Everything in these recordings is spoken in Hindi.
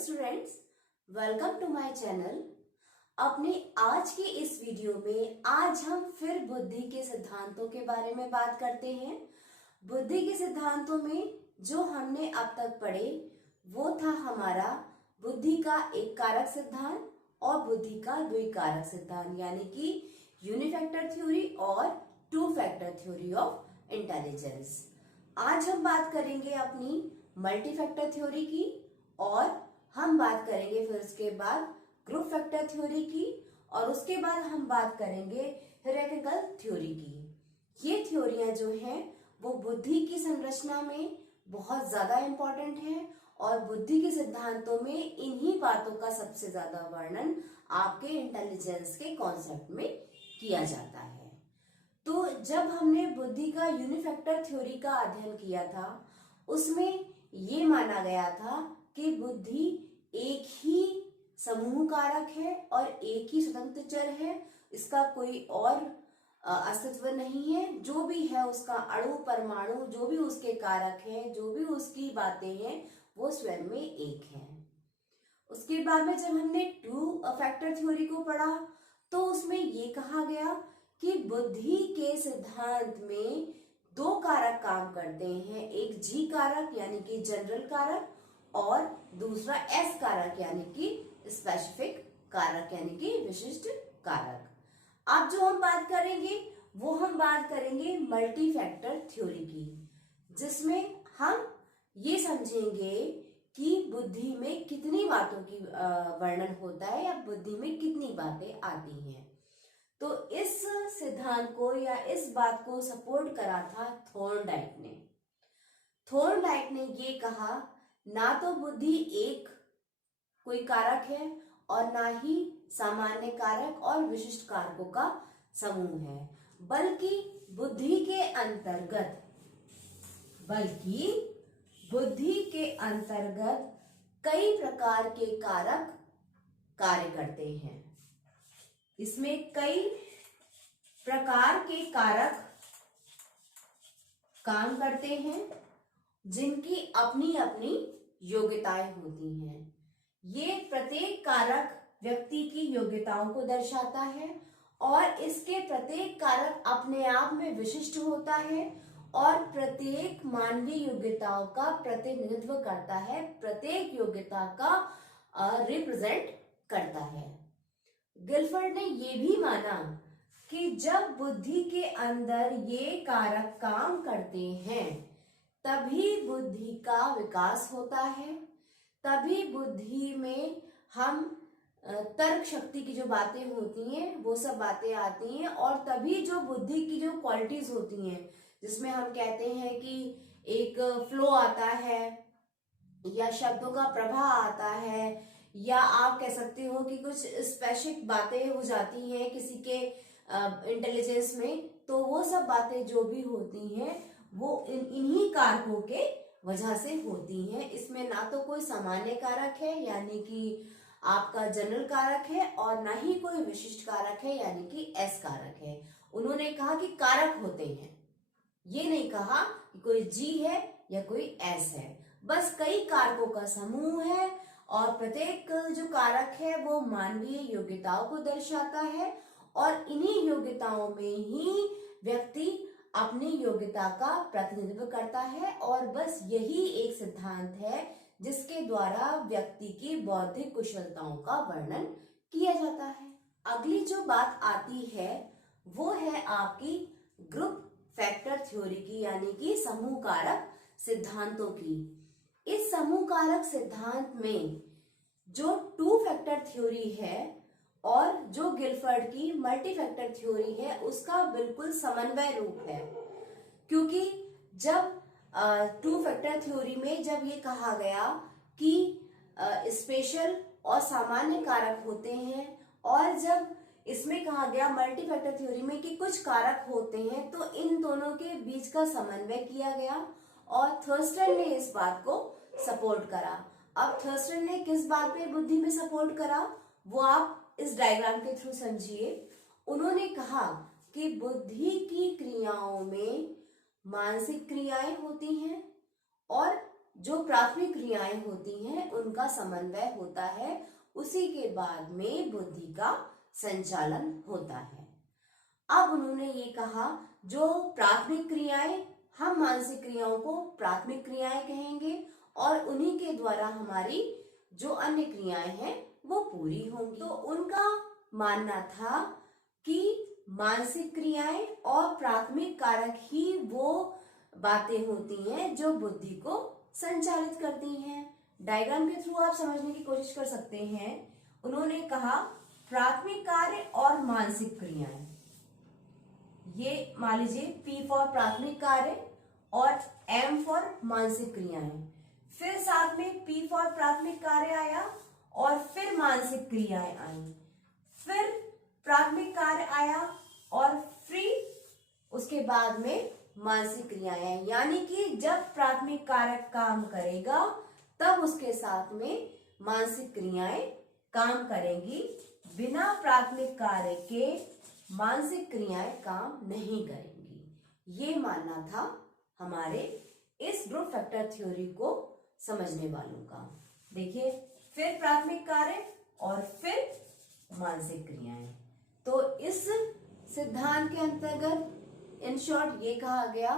Students, welcome to my channel. अपने आज के इस वीडियो में आज हम फिर बुद्धि के सिद्धांतों के बारे में बात करते हैं। बुद्धि के सिद्धांतों में जो हमने अब तक पढ़े वो था हमारा बुद्धि का एक कारक सिद्धांत और बुद्धि का द्विकारक सिद्धांत, यानी कि यूनिफैक्टर थ्योरी और two factor theory of intelligence. आज हम बात करेंगे अपनी मल्टी फैक्टर थ्योरी की और हम बात करेंगे फिर उसके बाद ग्रुप फैक्टर थ्योरी की और उसके बाद हम बात करेंगे हायरार्किकल थ्योरी की। ये थ्योरियां जो हैं वो बुद्धि की संरचना में बहुत ज्यादा इंपॉर्टेंट है और बुद्धि के सिद्धांतों में इन्हीं बातों का सबसे ज्यादा वर्णन आपके इंटेलिजेंस के कॉन्सेप्ट में किया जाता है। तो जब हमने बुद्धि का यूनिफैक्टर थ्योरी का अध्ययन किया था उसमें ये माना गया था कि बुद्धि एक ही समूह कारक है और एक ही स्वतंत्र चर है, इसका कोई और अस्तित्व नहीं है। जो भी है उसका अणु परमाणु जो भी उसके कारक हैं, जो भी उसकी बातें हैं, वो स्वयं में एक है। उसके बाद में जब हमने टू फैक्टर थ्योरी को पढ़ा तो उसमें ये कहा गया कि बुद्धि के सिद्धांत में दो कारक काम करते हैं, एक जी कारक यानी कि जनरल कारक और दूसरा एस कारक यानी कि स्पेसिफिक कारक यानी कि विशिष्ट कारक। अब जो हम बात करेंगे वो हम बात करेंगे मल्टी फैक्टर थ्योरी की, जिसमें हम ये समझेंगे कि बुद्धि में कितनी बातों की वर्णन होता है या बुद्धि में कितनी बातें आती हैं। तो इस सिद्धांत को या इस बात को सपोर्ट करा था थॉर्नडाइक ने। थॉर्नडाइक ने ये कहा ना तो बुद्धि एक कोई कारक है और ना ही सामान्य कारक और विशिष्ट कारकों का समूह है, बल्कि बुद्धि के अंतर्गत कई प्रकार के कारक कार्य करते हैं। इसमें कई प्रकार के कारक काम करते हैं जिनकी अपनी अपनी योग्यताएं होती हैं। ये प्रत्येक कारक व्यक्ति की योग्यताओं को दर्शाता है और इसके प्रत्येक कारक अपने आप में विशिष्ट होता है और प्रत्येक मानवीय योग्यताओं का प्रतिनिधित्व करता है, प्रत्येक योग्यता का रिप्रेजेंट करता है। गिलफर्ड ने यह भी माना कि जब बुद्धि के अंदर ये कारक काम करते हैं तभी बुद्धि का विकास होता है, तभी बुद्धि में हम तर्क शक्ति की जो बातें होती हैं वो सब बातें आती हैं और तभी जो बुद्धि की जो क्वालिटीज होती हैं जिसमें हम कहते हैं कि एक फ्लो आता है या शब्दों का प्रवाह आता है या आप कह सकते हो कि कुछ स्पेसिफिक बातें हो जाती हैं किसी के इंटेलिजेंस में, तो वो सब बातें जो भी होती हैं वो इन्हीं कारकों के वजह से होती हैं। इसमें ना तो कोई सामान्य कारक है यानी कि आपका जनरल कारक है और ना ही कोई विशिष्ट कारक है यानी कि एस कारक है। उन्होंने कहा कि कारक होते हैं, ये नहीं कहा कि कोई जी है या कोई एस है, बस कई कारकों का समूह है और प्रत्येक जो कारक है वो मानवीय योग्यताओं को दर्शाता है और इन्हीं योग्यताओं में ही व्यक्ति अपनी योग्यता का प्रतिनिधित्व करता है और बस यही एक सिद्धांत है जिसके द्वारा व्यक्ति की बौद्धिक कुशलताओं का वर्णन किया जाता है। अगली जो बात आती है वो है आपकी ग्रुप फैक्टर थ्योरी की, यानी कि समूह कारक सिद्धांतों की। इस समूह कारक सिद्धांत में जो टू फैक्टर थ्योरी है और जो गिलफर्ड की मल्टी फैक्टर थ्योरी है उसका बिल्कुल समन्वय रूप है, क्योंकि जब टू फैक्टर थ्योरी में जब ये कहा गया कि स्पेशल और सामान्य कारक होते हैं और जब इसमें कहा गया मल्टी फैक्टर थ्योरी में कि कुछ कारक होते हैं, तो इन दोनों के बीच का समन्वय किया गया और थर्स्टन ने इस बात को सपोर्ट करा। अब थर्स्टन ने किस बात पे बुद्धि में सपोर्ट करा वो आप इस डायग्राम के थ्रू समझिए। उन्होंने कहा कि बुद्धि की क्रियाओं में मानसिक क्रियाएं होती हैं और जो प्राथमिक क्रियाएं होती हैं उनका समन्वय होता है, उसी के बाद में बुद्धि का संचालन होता है। अब उन्होंने ये कहा जो प्राथमिक क्रियाएं, हम मानसिक क्रियाओं को प्राथमिक क्रियाएं कहेंगे और उन्हीं के द्वारा हमारी जो अन्य क्रियाएं हैं वो पूरी होंगी। तो उनका मानना था कि मानसिक क्रियाएं और प्राथमिक कारक ही वो बातें होती हैं जो बुद्धि को संचालित करती हैं। डायग्राम के थ्रू आप समझने की कोशिश कर सकते हैं। उन्होंने कहा प्राथमिक कार्य और मानसिक क्रियाएं, ये मान लीजिए P फॉर प्राथमिक कार्य और M फॉर मानसिक क्रियाएं। फिर साथ में P फॉर प्राथमिक कार्य आया और फिर मानसिक क्रियाएं आई, फिर प्राथमिक कार्य आया और फिर उसके बाद में मानसिक क्रियाएं। यानी कि जब प्राथमिक कारक काम करेगा तब उसके साथ में मानसिक क्रियाएं काम करेंगी। बिना प्राथमिक कार्य के मानसिक क्रियाएं काम नहीं करेंगी। ये मानना था हमारे इस ग्रुप फैक्टर थ्योरी को समझने वालों का। देखिए, फिर प्राथमिक कार्य और फिर मानसिक क्रियाएं। तो इस सिद्धांत के अंतर्गत इन शॉर्ट ये कहा गया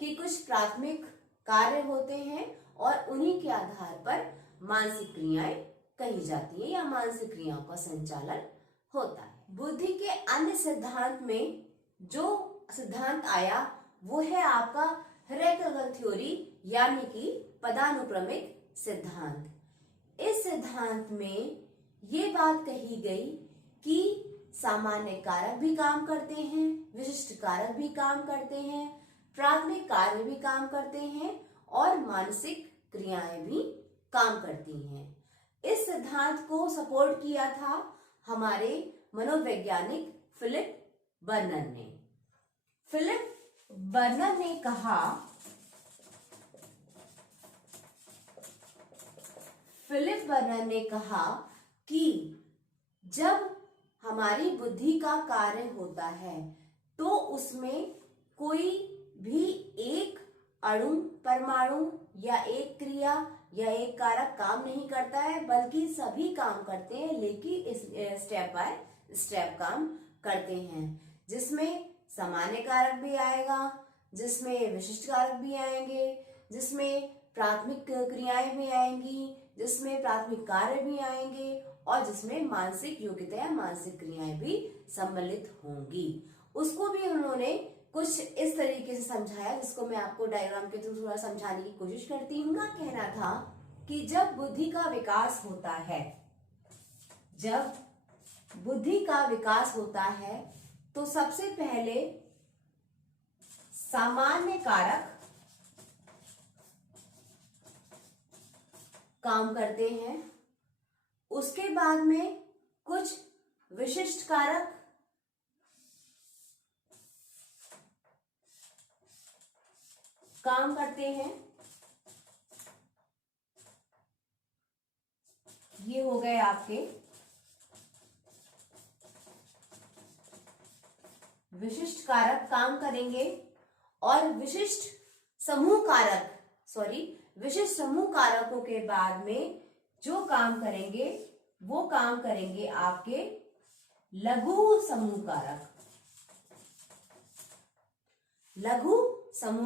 कि कुछ प्राथमिक कार्य होते हैं और उन्हीं के आधार पर मानसिक क्रियाएं कही जाती है या मानसिक क्रियाओं का संचालन होता है। बुद्धि के अन्य सिद्धांत में जो सिद्धांत आया वो है आपका हिरार्चिकल थ्योरी यानी कि पदानुक्रमिक सिद्धांत। इस सिद्धांत में ये बात कही गई कि सामान्य कारक भी काम करते हैं, विशिष्ट कारक भी काम करते हैं, प्राथमिक कार्य भी काम करते हैं और मानसिक क्रियाएं भी काम करती हैं। इस सिद्धांत को सपोर्ट किया था हमारे मनोवैज्ञानिक फिलिप बर्नर ने। फिलिप बर्नर ने कहा कि जब हमारी बुद्धि का कार्य होता है तो उसमें कोई भी एक अणु, परमाणु या एक क्रिया या एक कारक काम नहीं करता है, बल्कि सभी काम करते हैं, लेकिन इस स्टेप बाय स्टेप काम करते हैं, जिसमें सामान्य कारक भी आएगा, जिसमें विशिष्ट कारक भी आएंगे, जिसमें प्राथमिक क्रियाएं भी आएंगी, जिसमें प्राथमिक कार्य भी आएंगे और जिसमें मानसिक योग्यता या मानसिक क्रियाएं भी सम्मिलित होंगी। उसको भी उन्होंने कुछ इस तरीके से समझाया जिसको मैं आपको डायग्राम के थ्रू थोड़ा समझाने की कोशिश करती हूँ। कहना था कि जब बुद्धि का विकास होता है तो सबसे पहले सामान्य कारक काम करते हैं, उसके बाद में कुछ विशिष्ट कारक काम करते हैं। ये हो गए आपके विशिष्ट कारक काम करेंगे और विशिष्ट समूह कारकों के बाद में जो काम करेंगे वो काम करेंगे आपके लघु समूह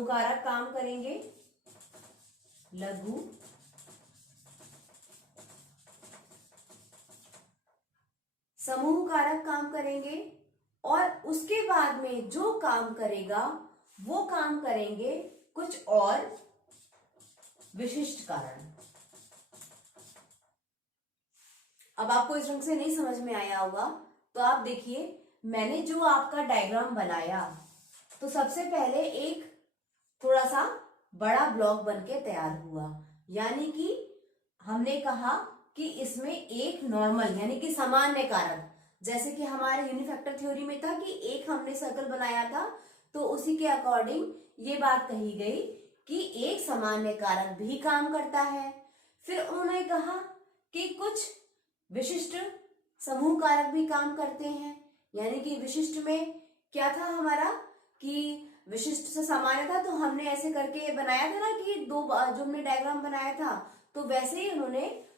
कारक काम करेंगे, लघु समूह कारक काम करेंगे और उसके बाद में जो काम करेगा वो काम करेंगे कुछ और विशिष्ट कारक। अब आपको इस ढंग से नहीं समझ में आया होगा तो आप देखिए, मैंने जो आपका डायग्राम बनाया तो सबसे पहले एक थोड़ा सा बड़ा ब्लॉक बनके तैयार हुआ, यानी कि हमने कहा कि इसमें एक नॉर्मल यानी कि सामान्य कारक, जैसे कि हमारे यूनिफैक्टर थ्योरी में था कि एक हमने सर्कल बनाया था तो उसी के अकॉर्डिंग ये बात कही गई कि एक सामान्य कारक भी काम करता है। फिर उन्होंने कहा कि कुछ विशिष्ट समूह कारक भी काम करते हैं, यानी कि विशिष्ट में क्या था हमारा कि विशिष्ट से सामान्य था, तो हमने ऐसे करके बनाया था ना कि दो जो हमने डायग्राम बनाया था, तो वैसे ही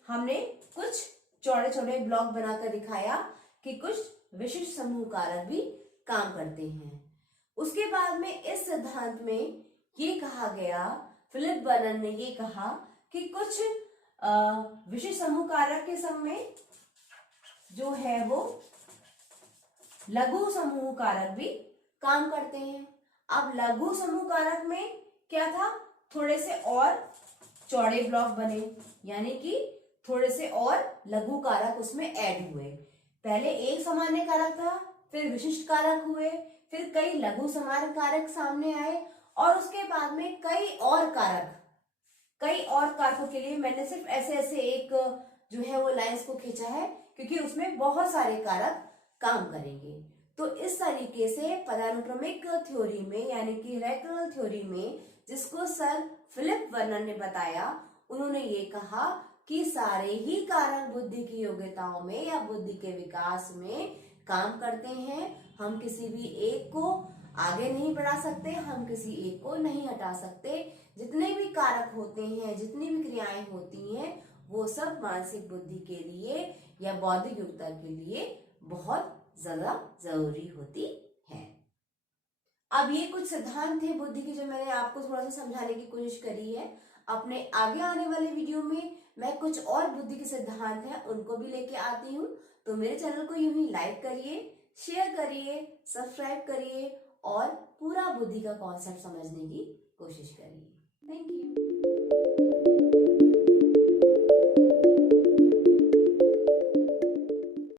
हमने कुछ चौड़े चौड़े ब्लॉक बनाकर दिखाया कि कुछ विशिष्ट समूह कारक भी काम करते हैं। उसके बाद में इस सिद्धांत में ये कहा गया, फिलिप बर्नन ने ये कहा कि कुछ विशिष्ट समूह कारक के समय जो है वो लघु समूह कारक भी काम करते हैं। अब लघु समूह कारक में क्या था, थोड़े से और चौड़े ब्लॉक बने, यानी कि थोड़े से और लघु कारक उसमें ऐड हुए। पहले एक सामान्य कारक था, फिर विशिष्ट कारक हुए, फिर कई लघु सामान्य कारक सामने आए, और उसके बाद में कई और कारकों के लिए मैंने सिर्फ ऐसे ऐसे एक जो है वो लाइंस को खींचा है, क्योंकि उसमें बहुत सारे कारक काम करेंगे। तो इस तरीके से पदानुक्रमिक थ्योरी में, यानी कि रेक्टल थ्योरी में, जिसको सर फिलिप बर्नन ने बताया, उन्होंने ये कहा कि सारे ही कारक बुद्धि की योग्यताओं में या बुद्धि के विकास में काम करते हैं। हम किसी भी एक को आगे नहीं बढ़ा सकते, हम किसी एक को नहीं हटा सकते। जितने भी कारक होते हैं, जितनी भी क्रियाएं होती हैं, वो सब मानसिक बुद्धि के लिए या बौद्धिक योग्यता के लिए बहुत ज्यादा जरूरी होती है। अब ये कुछ सिद्धांत थे बुद्धि के, जो मैंने आपको थोड़ा सा समझाने की कोशिश करी है। अपने आगे आने वाले वीडियो में मैं कुछ और बुद्धि के सिद्धांत हैं उनको भी लेके आती हूँ। तो मेरे चैनल को यूं ही लाइक करिए, शेयर करिए, सब्सक्राइब करिए और पूरा बुद्धि का कॉन्सेप्ट समझने की कोशिश करिए। Thank you.